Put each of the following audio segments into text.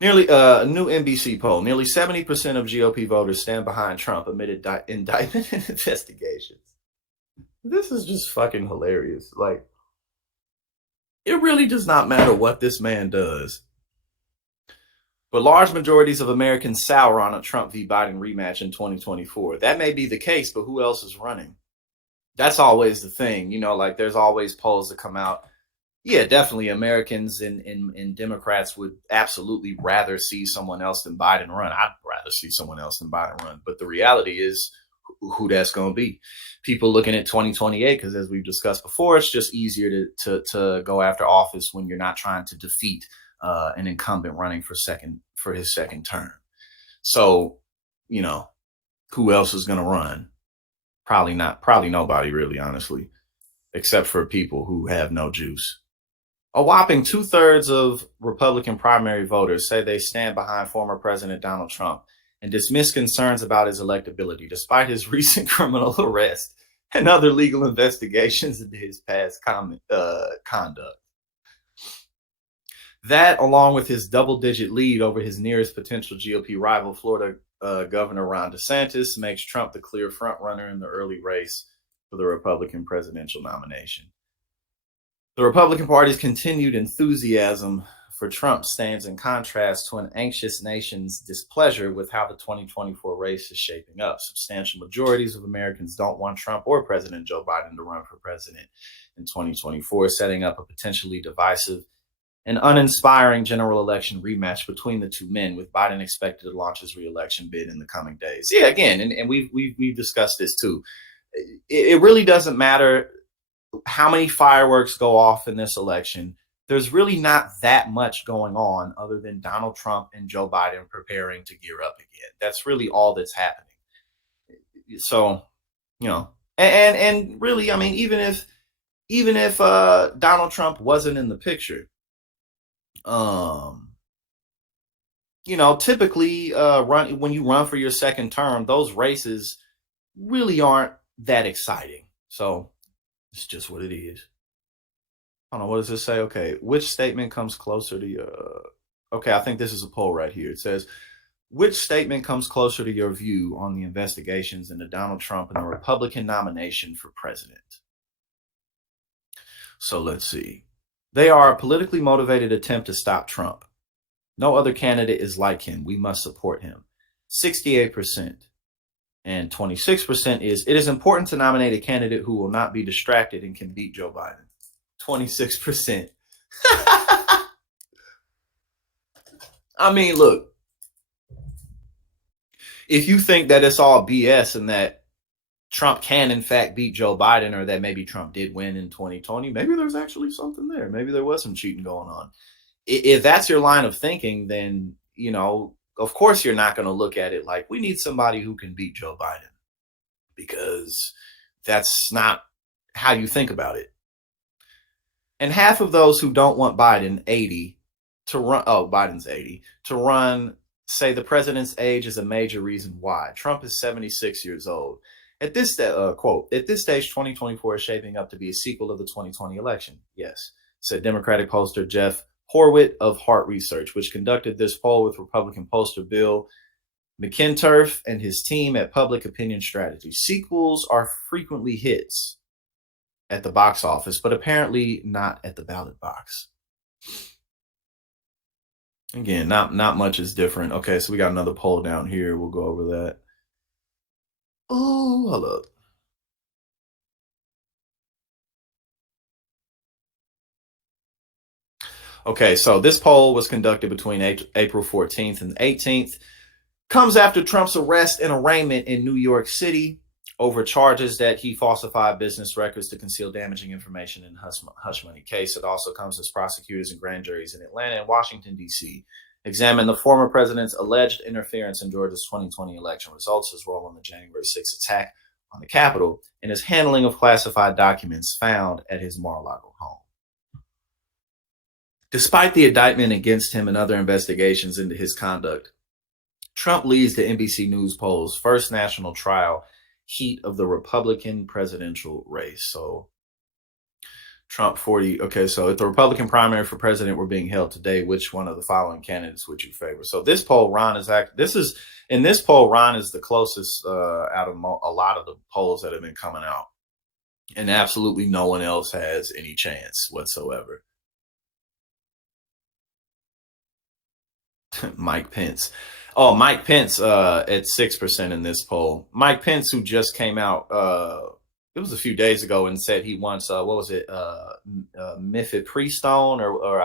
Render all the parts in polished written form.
Nearly a new NBC poll. Nearly 70% of GOP voters stand behind Trump amid indictment and investigations. This is just fucking hilarious. Like, it really does not matter what this man does. But large majorities of Americans sour on a Trump v. Biden rematch in 2024. That may be the case, but who else is running? That's always the thing. Like there's always polls that come out. Yeah, definitely Americans and Democrats would absolutely rather see someone else than Biden run. I'd rather see someone else than Biden run. But the reality is who that's going to be. People looking at 2028, because as we've discussed before, it's just easier to go after office when you're not trying to defeat an incumbent running for his second term. So, who else is going to run? Probably nobody, really, honestly, except for people who have no juice. A whopping 2/3 of Republican primary voters say they stand behind former President Donald Trump and dismiss concerns about his electability, despite his recent criminal arrest and other legal investigations into his past conduct. That, along with his double-digit lead over his nearest potential GOP rival, Florida Governor Ron DeSantis, makes Trump the clear frontrunner in the early race for the Republican presidential nomination. The Republican Party's continued enthusiasm for Trump stands in contrast to an anxious nation's displeasure with how the 2024 race is shaping up. Substantial majorities of Americans don't want Trump or President Joe Biden to run for president in 2024, setting up a potentially divisive and uninspiring general election rematch between the two men, with Biden expected to launch his re-election bid in the coming days. Yeah, again, and we've discussed this too. It really doesn't matter how many fireworks go off in this election. There's really not that much going on other than Donald Trump and Joe Biden preparing to gear up again. That's really all that's happening. So, and really, I mean, even if Donald Trump wasn't in the picture, typically when you run for your second term, those races really aren't that exciting. So it's just what it is. I don't know. What does this say? Okay. Which statement comes closer to your... Okay, I think this is a poll right here. It says, which statement comes closer to your view on the investigations into Donald Trump and the Republican nomination for president? So let's see. They are a politically motivated attempt to stop Trump. No other candidate is like him. We must support him. 68%. And 26% is, it is important to nominate a candidate who will not be distracted and can beat Joe Biden. 26%. I mean, look, if you think that it's all BS and that Trump can in fact beat Joe Biden, or that maybe Trump did win in 2020, maybe there's actually something there. Maybe there was some cheating going on. If that's your line of thinking, then, of course you're not going to look at it like, we need somebody who can beat Joe Biden, because that's not how you think about it. And half of those who don't want Biden, 80, to run, Biden's 80, to run, say the president's age is a major reason why. Trump is 76 years old. At this quote, at this stage, 2024 is shaping up to be a sequel of the 2020 election. Yes, said Democratic pollster Jeff Horwitz of Hart Research, which conducted this poll with Republican pollster Bill McInturf and his team at Public Opinion Strategy. Sequels are frequently hits at the box office, but apparently not at the ballot box. Again, not much is different. Okay, so we got another poll down here. We'll go over that. Oh, hold up. Okay, so this poll was conducted between April 14th and 18th. Comes after Trump's arrest and arraignment in New York City over charges that he falsified business records to conceal damaging information in hush money case. It also comes as prosecutors and grand juries in Atlanta and Washington, D.C. examine the former president's alleged interference in Georgia's 2020 election results, his role in the January 6th attack on the Capitol, and his handling of classified documents found at his Mar-a-Lago home. Despite the indictment against him and other investigations into his conduct, Trump leads the NBC News poll's first national trial heat of the Republican presidential race. So Trump 40. Okay, so if the Republican primary for president were being held today, which one of the following candidates would you favor? So this poll, Ron is this is in this poll, Ron is the closest out of a lot of the polls that have been coming out, and absolutely no one else has any chance whatsoever. Mike Pence. Oh, Mike Pence at 6% in this poll. Mike Pence, who just came out, it was a few days ago, and said he wants what was it, mifepristone, or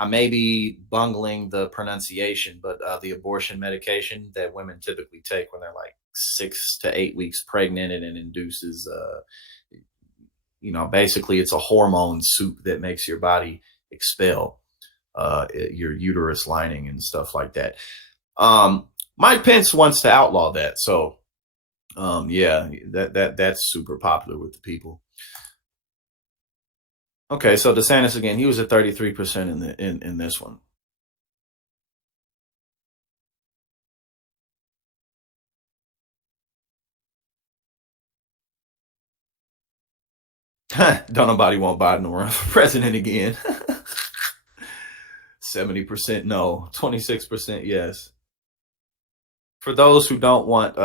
I may be bungling the pronunciation, but the abortion medication that women typically take when they're like 6 to 8 weeks pregnant, and it induces, basically it's a hormone soup that makes your body expel your uterus lining and stuff like that. Mike Pence wants to outlaw that, so yeah, that's super popular with the people. Okay, so DeSantis again, he was at 33% in this one. Don't nobody want Biden to run for president again. 70% no, 26% yes. For those who don't want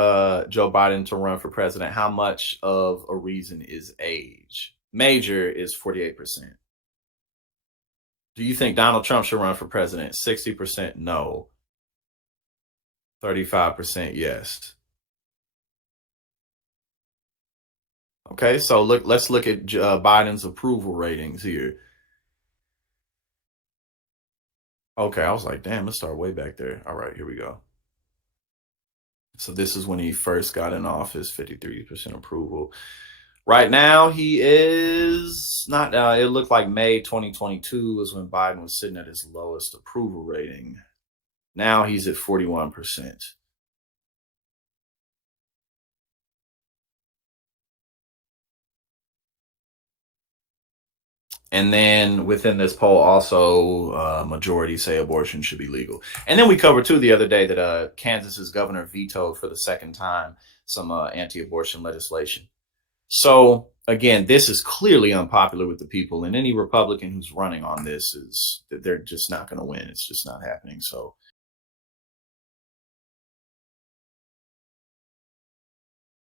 Joe Biden to run for president, how much of a reason is age? Major is 48%. Do you think Donald Trump should run for president? 60% no, 35% yes. Okay, so let's look at Biden's approval ratings here. Okay, I was like, damn, let's start way back there. All right, here we go. So this is when he first got in office, 53% approval. Right now, he is not. It looked like May 2022 was when Biden was sitting at his lowest approval rating. Now he's at 41%. And then within this poll, also majority say abortion should be legal. And then we covered too the other day that Kansas's governor vetoed for the second time some anti-abortion legislation. So again, this is clearly unpopular with the people, and any Republican who's running on this they're just not going to win. It's just not happening. So